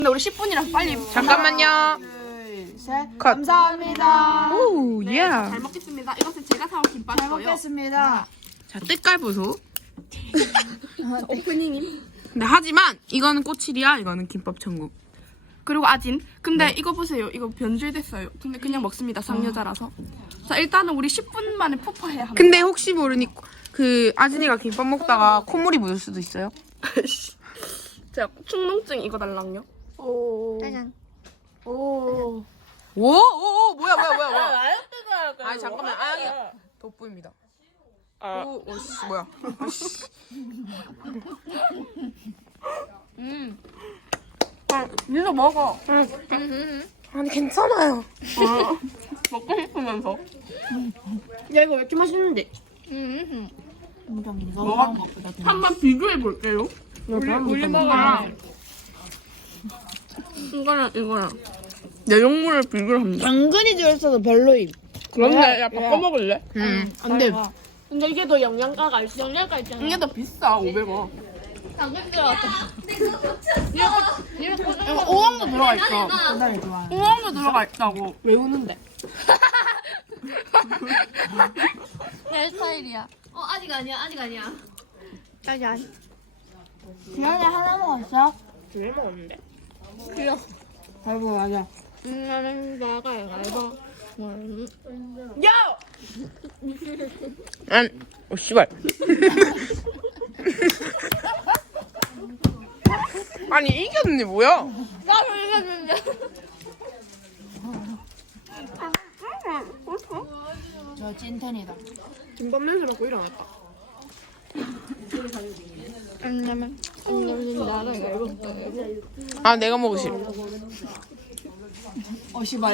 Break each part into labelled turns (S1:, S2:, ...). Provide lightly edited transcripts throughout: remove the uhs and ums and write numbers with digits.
S1: 근데 우리 10분이라서 빨리.
S2: 잠깐만요.
S3: 둘, 셋.
S2: 컷.
S3: 감사합니다.
S2: 오, 예.
S1: 잘 먹겠습니다. 이것은 제가 사온
S3: 잘
S1: 김밥이고요.
S3: 먹겠습니다.
S2: 자, 뜻깔보소.
S1: 오프닝임.
S2: 근데 하지만 이거는 꼬치리야, 이거는 김밥 천국.
S1: 그리고 아진. 근데 이거 보세요. 이거 변질됐어요. 근데 그냥 먹습니다. 상여자라서. 자, 일단은 우리 10분 만에 폭파해야 합니다.
S2: 근데 혹시 모르니 그 아진이가 김밥 먹다가 콧물이 묻을 수도 있어요.
S1: 제가 충농증 이거 달랑요. 오. 오.
S2: 오, 뭐야. 아, 잠깐만. 아양이 돋보입니다. 오, 씨, 뭐야.
S1: 니도 먹어.
S2: 아니, 괜찮아요.
S1: 먹고 싶으면서.
S3: 야, 이거 왜 이렇게 맛있는데?
S1: 뭐가? 한번 비교해 볼게요. 우리 먹어라. 이거랑 내용물을 비교합니다.
S3: 당근이 들어있어도 별로임.
S1: 그런데 야 바꿔 먹을래?
S3: 안 돼.
S4: 근데 이게 더 영양가가 있잖아.
S1: 이게 더 비싸 500원.
S4: 당근 들어갔다.
S1: 이거 우엉도 들어가 있어.
S3: 상당히 좋아요.
S1: 우엉도 들어가 있다고.
S3: 외우는데.
S4: 내 스타일이야. 아직 아니야.
S3: 지난해 하나 먹었어?
S1: 왜 먹었는데?
S3: 아이고, 맞아.
S4: 나는 나가요. 알바.
S1: 야!
S2: 오, 씨발. 아니, 이겼네, 뭐야?
S4: 나도 이겼는데.
S3: 저 찐텐이다.
S1: 김밥 냄새 맡고 일어났다.
S4: 안녕. 나는 알바.
S2: 아, 내가 먹고 싶어.
S3: 시발.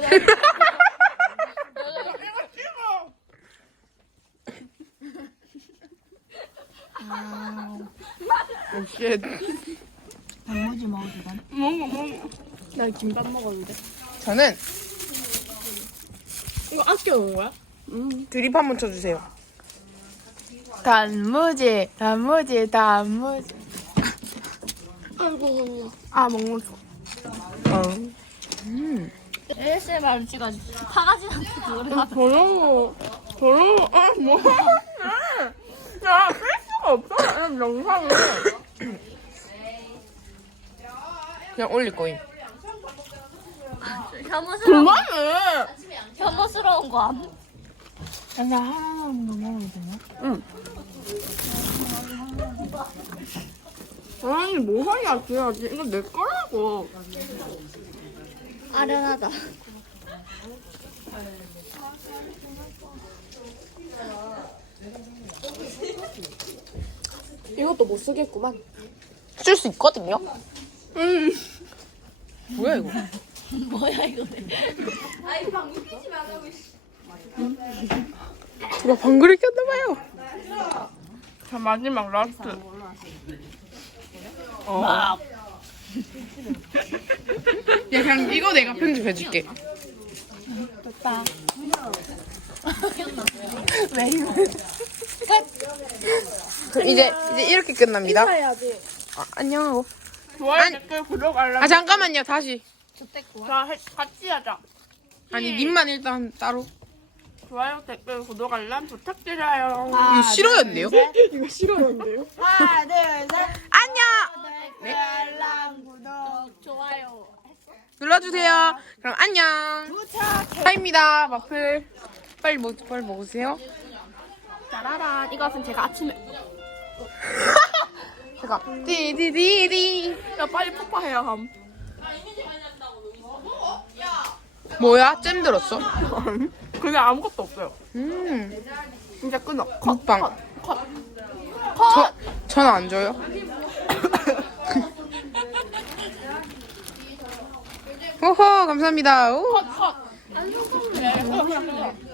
S2: 오, 쉣.
S3: 단무지 먹어도 돼?
S1: 먹어. 나 김밥 먹었는데.
S2: 저는
S1: 이거 아껴 놓은 거야?
S2: 드립 한번 쳐주세요.
S3: 단무지.
S1: 아이고. 아 먹는 거.
S4: ASMR 찍어야지. 파가지 않게 그거를 하면.
S1: 더러워. 아 뭐? 야, 쓸 수가 없어. 이런 영상을.
S2: 그냥 올릴 거임.
S1: 그만해.
S4: 혐오스러운 거 안.
S3: 나 하나만 더 먹어도 되나?
S1: 아니 뭐 하냐 줘야지. 이거 내 거라고.
S4: 아련하다.
S1: 이것도 못 쓰겠구만.
S2: 쓸 수 있거든요? 뭐야, 이거?
S4: 뭐야 이거.
S2: 누가 방구를 꼈나봐요.
S1: 자 마지막 라스트.
S2: 야, 그냥 이거 내가 편집해줄게.
S3: 됐다.
S2: 이제 이렇게 끝납니다.
S1: 해야지.
S2: 안녕하고.
S1: 좋아요,
S2: 아니.
S1: 댓글, 구독, 알람.
S2: 아, 잠깐만요, 다시.
S1: 자, 같이 하자.
S2: 아니, 님만 일단 따로.
S1: 좋아요, 댓글, 구독, 알람 부탁드려요.
S2: 이거 싫어였네요?
S1: 이거 싫어하는데요?
S3: 하나, 둘, 셋.
S2: 안녕!
S3: 댓글, 알람, 구독.
S4: 좋아요.
S2: 눌러주세요. 그럼 안녕. 하입니다, 마플. 빨리 먹으세요.
S1: 짜라란. 이것은 제가 아침에.
S2: 제가 디디디디.
S1: 야, 빨리 폭파해야 함.
S2: 뭐야? 잼 들었어?
S1: 그냥 아무것도 없어요. 진짜 끊어. 컷,
S2: 먹방.
S1: 컷.
S2: 전 안 줘요? 호호, 감사합니다. 오.
S1: 컷. 안 섞었네.